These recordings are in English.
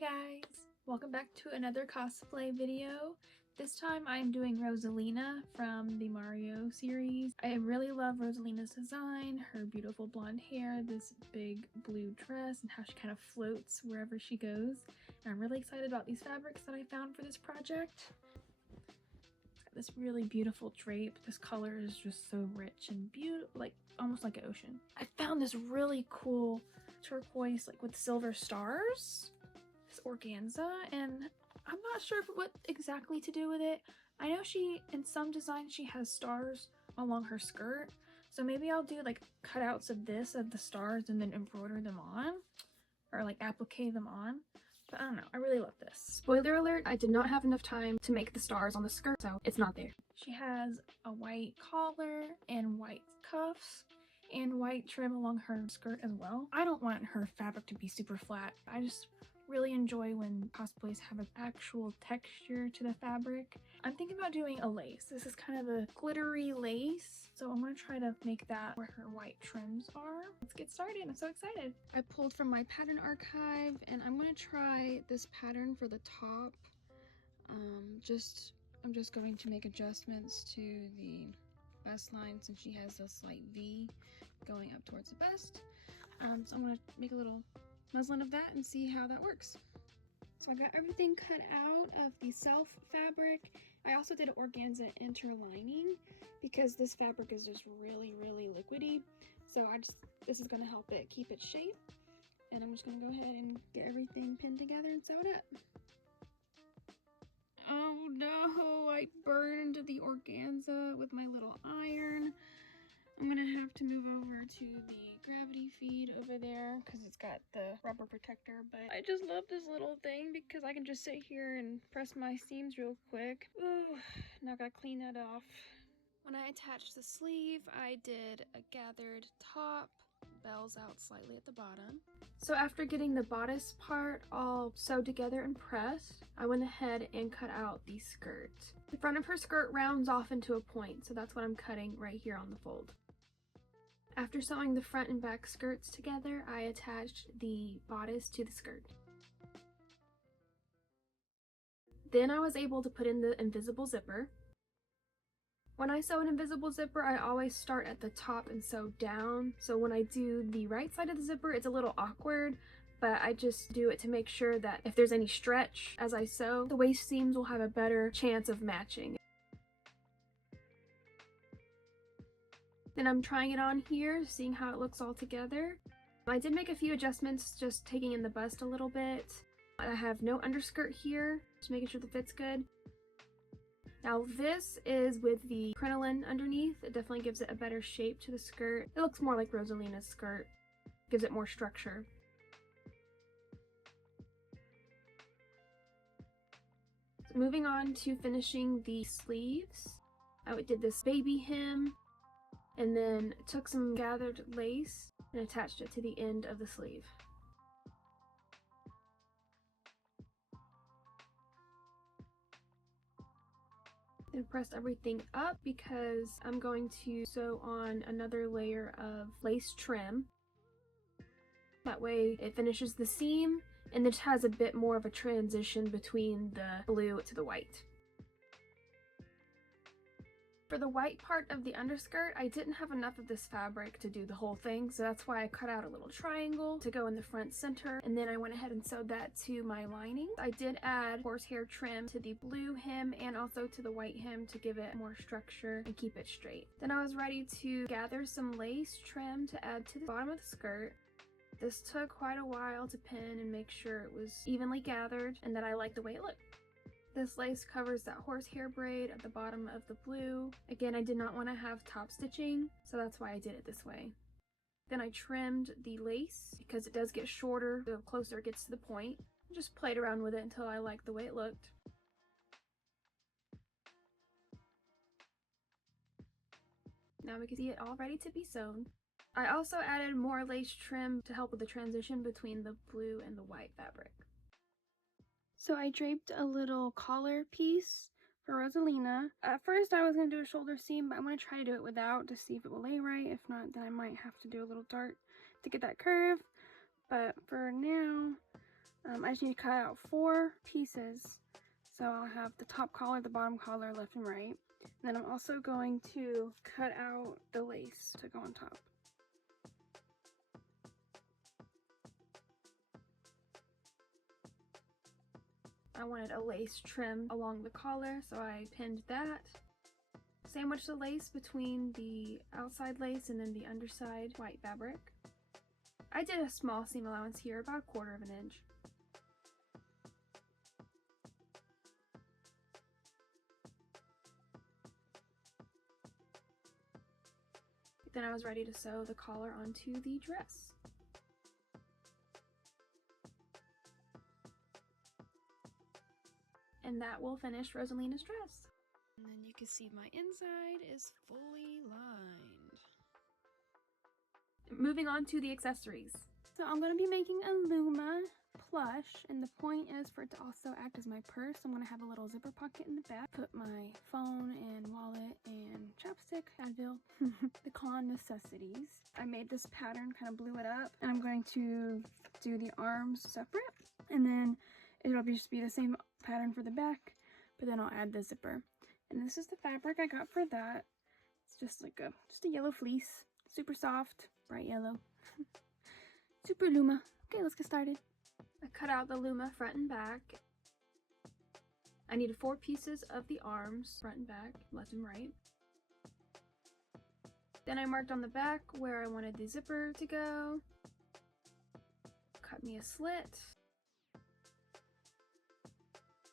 guys! Welcome back to another cosplay video. This time I'm doing Rosalina from the Mario series. I really love Rosalina's design, her beautiful blonde hair, this big blue dress, and how she kind of floats wherever she goes. And I'm really excited about these fabrics that I found for this project. It's got this really beautiful drape. This color is just so rich and beautiful, like almost like an ocean. I found this really cool turquoise, like with silver stars. Organza, and I'm not sure what exactly to do with it. I know in some designs she has stars along her skirt, so maybe I'll do like cutouts of the stars and then embroider them on, or like applique them on. But I don't know, I really love this. Spoiler alert, I did not have enough time to make the stars on the skirt, so it's not there. She has a white collar and white cuffs and white trim along her skirt as well. I don't want her fabric to be super flat. I just really enjoy when cosplays have an actual texture to the fabric. I'm thinking about doing a lace. This is kind of a glittery lace, so I'm going to try to make that where her white trims are. Let's get started. I'm so excited. I pulled from my pattern archive and I'm going to try this pattern for the top. I'm just going to make adjustments to the bust line since she has a slight V going up towards the bust. So I'm going to make a little muslin of that and see how that works. So I got everything cut out of the self fabric. I also did an organza interlining because this fabric is just really liquidy. So this is going to help it keep its shape. And I'm just going to go ahead and get everything pinned together and sew it up. Oh no, I burned the organza with my little iron. I'm gonna have to move over to the gravity feed over there because it's got the rubber protector, but I just love this little thing because I can just sit here and press my seams real quick. Ooh, now I gotta clean that off. When I attached the sleeve, I did a gathered top, bells out slightly at the bottom. So after getting the bodice part all sewed together and pressed, I went ahead and cut out the skirt. The front of her skirt rounds off into a point, so that's what I'm cutting right here on the fold. After sewing the front and back skirts together, I attached the bodice to the skirt. Then I was able to put in the invisible zipper. When I sew an invisible zipper, I always start at the top and sew down. So when I do the right side of the zipper, it's a little awkward, but I just do it to make sure that if there's any stretch as I sew, the waist seams will have a better chance of matching. Then I'm trying it on here, seeing how it looks all together. I did make a few adjustments, just taking in the bust a little bit. I have no underskirt here, just making sure the fit's good. Now this is with the crinoline underneath. It definitely gives it a better shape to the skirt. It looks more like Rosalina's skirt. Gives it more structure. So moving on to finishing the sleeves. I did this baby hem, and then took some gathered lace and attached it to the end of the sleeve. Then pressed everything up because I'm going to sew on another layer of lace trim. That way it finishes the seam and it has a bit more of a transition between the blue to the white. For the white part of the underskirt, I didn't have enough of this fabric to do the whole thing, so that's why I cut out a little triangle to go in the front center, and then I went ahead and sewed that to my lining. I did add horsehair trim to the blue hem and also to the white hem to give it more structure and keep it straight. Then I was ready to gather some lace trim to add to the bottom of the skirt. This took quite a while to pin and make sure it was evenly gathered and that I liked the way it looked. This lace covers that horsehair braid at the bottom of the blue. Again, I did not want to have top stitching, so that's why I did it this way. Then I trimmed the lace because it does get shorter the closer it gets to the point. Just played around with it until I liked the way it looked. Now we can see it all ready to be sewn. I also added more lace trim to help with the transition between the blue and the white fabric. So I draped a little collar piece for Rosalina. At first I was going to do a shoulder seam, but I'm going to try to do it without to see if it will lay right. If not, then I might have to do a little dart to get that curve. But for now, I just need to cut out 4 pieces. So I'll have the top collar, the bottom collar, left and right. And then I'm also going to cut out the lace to go on top. I wanted a lace trim along the collar, so I pinned that. Sandwiched the lace between the outside lace and then the underside white fabric. I did a small seam allowance here, about 1/4 of an inch. Then I was ready to sew the collar onto the dress. And that will finish Rosalina's dress. And then you can see my inside is fully lined. Moving on to the accessories. So I'm going to be making a Luma plush, and the point is for it to also act as my purse. I'm going to have a little zipper pocket in the back. Put my phone and wallet and chapstick, Advil, the con necessities. I made this pattern, kind of blew it up, and I'm going to do the arms separate, and then it'll just be the same pattern for the back, but then I'll add the zipper. And this is the fabric I got for that. It's just like a yellow fleece, super soft, bright yellow. Super Luma. Okay, let's get started. I cut out the Luma front and back. I needed 4 pieces of the arms, front and back, left and right. Then I marked on the back where I wanted the zipper to go. Cut me a slit.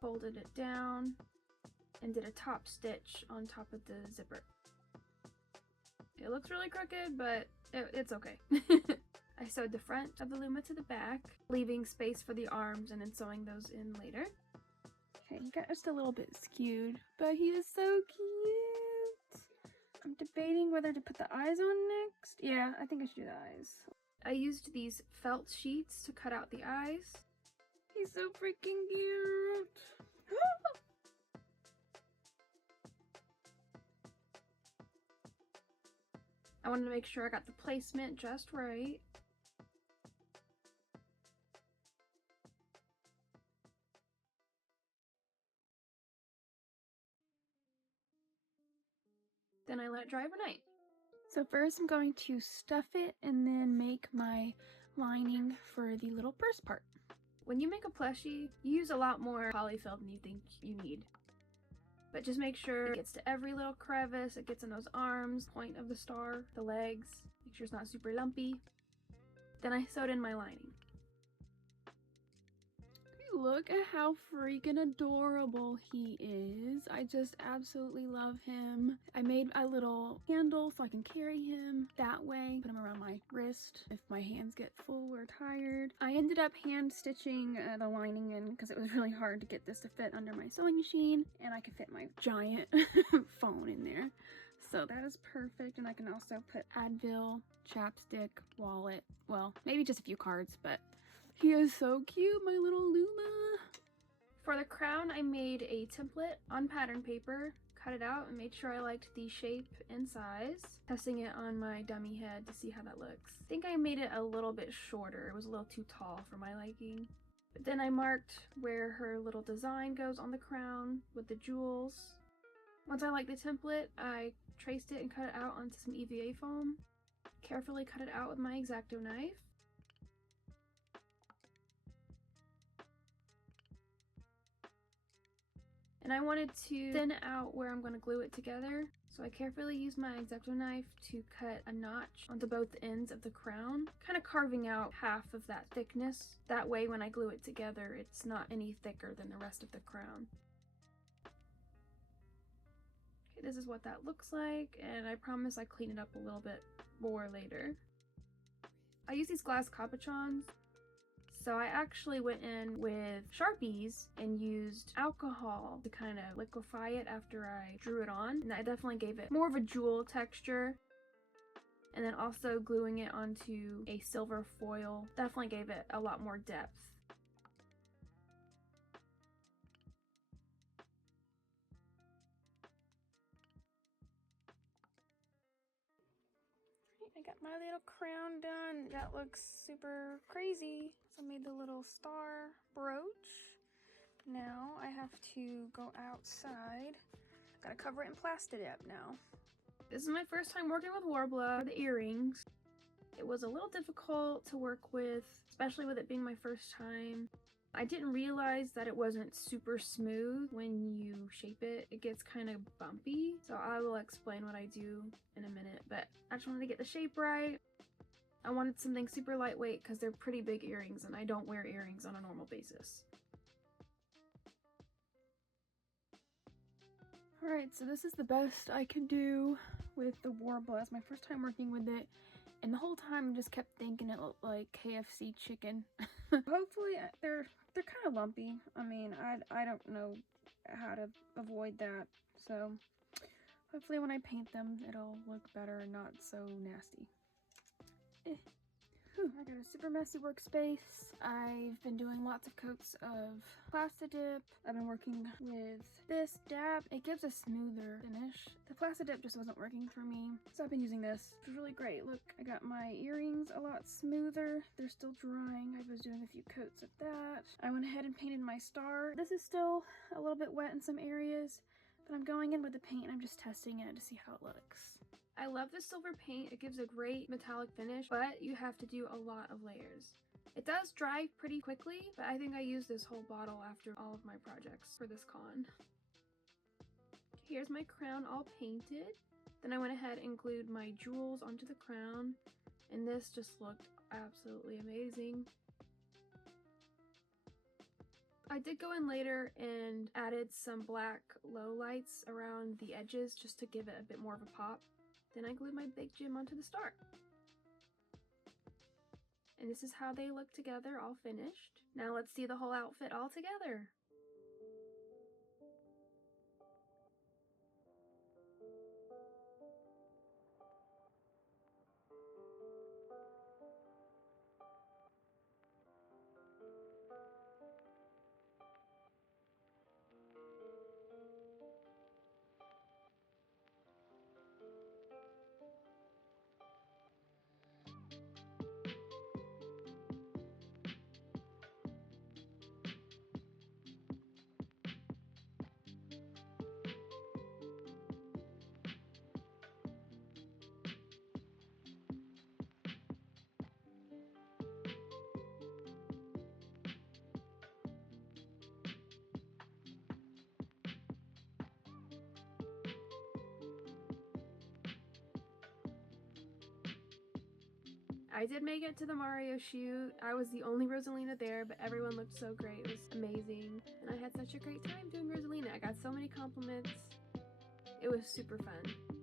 Folded it down and did a top stitch on top of the zipper. It looks really crooked, but it's okay. I sewed the front of the Luma to the back, leaving space for the arms and then sewing those in later. Okay, he got just a little bit skewed, but he is so cute. I'm debating whether to put the eyes on next. Yeah, I think I should do the eyes. I used these felt sheets to cut out the eyes. He's so freaking cute. I wanted to make sure I got the placement just right. Then I let it dry overnight. So first I'm going to stuff it and then make my lining for the little purse part. When you make a plushie, you use a lot more polyfill than you think you need. But just make sure it gets to every little crevice, it gets in those arms, point of the star, the legs. Make sure it's not super lumpy. Then I sewed in my lining. Look at how freaking adorable he is. I just absolutely love him. I made a little handle so I can carry him that way. Put him around my wrist if my hands get full or tired. I ended up hand stitching the lining in because it was really hard to get this to fit under my sewing machine, and I could fit my giant phone in there. So that is perfect, and I can also put Advil, chapstick, wallet, well, maybe just a few cards, but he is so cute, my little Luma. For the crown, I made a template on pattern paper, cut it out, and made sure I liked the shape and size, testing it on my dummy head to see how that looks. I think I made it a little bit shorter. It was a little too tall for my liking. But then I marked where her little design goes on the crown with the jewels. Once I liked the template, I traced it and cut it out onto some EVA foam. Carefully cut it out with my X-Acto knife. And I wanted to thin out where I'm going to glue it together, so I carefully used my X-Acto knife to cut a notch onto both ends of the crown, kind of carving out half of that thickness. That way when I glue it together, it's not any thicker than the rest of the crown. Okay, this is what that looks like, and I promise I clean it up a little bit more later. I use these glass capuchons. So I actually went in with Sharpies and used alcohol to kind of liquefy it after I drew it on. And that definitely gave it more of a jewel texture. And then also gluing it onto a silver foil definitely gave it a lot more depth. I got my little crown done. That looks super crazy. So I made the little star brooch. Now I have to go outside. Gotta cover it in plastic dip now. This is my first time working with Warbler, the earrings. It was a little difficult to work with, especially with it being my first time. I didn't realize that it wasn't super smooth when you shape it. It gets kind of bumpy, so I will explain what I do in a minute, but I just wanted to get the shape right. I wanted something super lightweight because they're pretty big earrings and I don't wear earrings on a normal basis. Alright, so this is the best I can do with the Warbler. It's my first time working with it, and the whole time I just kept thinking it looked like KFC chicken. Hopefully they're kind of lumpy. I mean, I don't know how to avoid that, so hopefully when I paint them it'll look better and not so nasty. I got a super messy workspace. I've been doing lots of coats of plastic dip. I've been working with this dab. It gives a smoother finish. The plastic dip just wasn't working for me, so I've been using this, which is really great. Look, I got my earrings a lot smoother. They're still drying. I was doing a few coats of that. I went ahead and painted my star. This is still a little bit wet in some areas, but I'm going in with the paint and I'm just testing it to see how it looks. I love this silver paint. It gives a great metallic finish, but you have to do a lot of layers. It does dry pretty quickly, but I think I used this whole bottle after all of my projects for this con. Here's my crown all painted. Then I went ahead and glued my jewels onto the crown, and this just looked absolutely amazing. I did go in later and added some black low lights around the edges just to give it a bit more of a pop. Then I glued my big gem onto the star. And this is how they look together, all finished. Now let's see the whole outfit all together. I did make it to the Mario shoot. I was the only Rosalina there, but everyone looked so great. It was amazing. And I had such a great time doing Rosalina. I got so many compliments. It was super fun.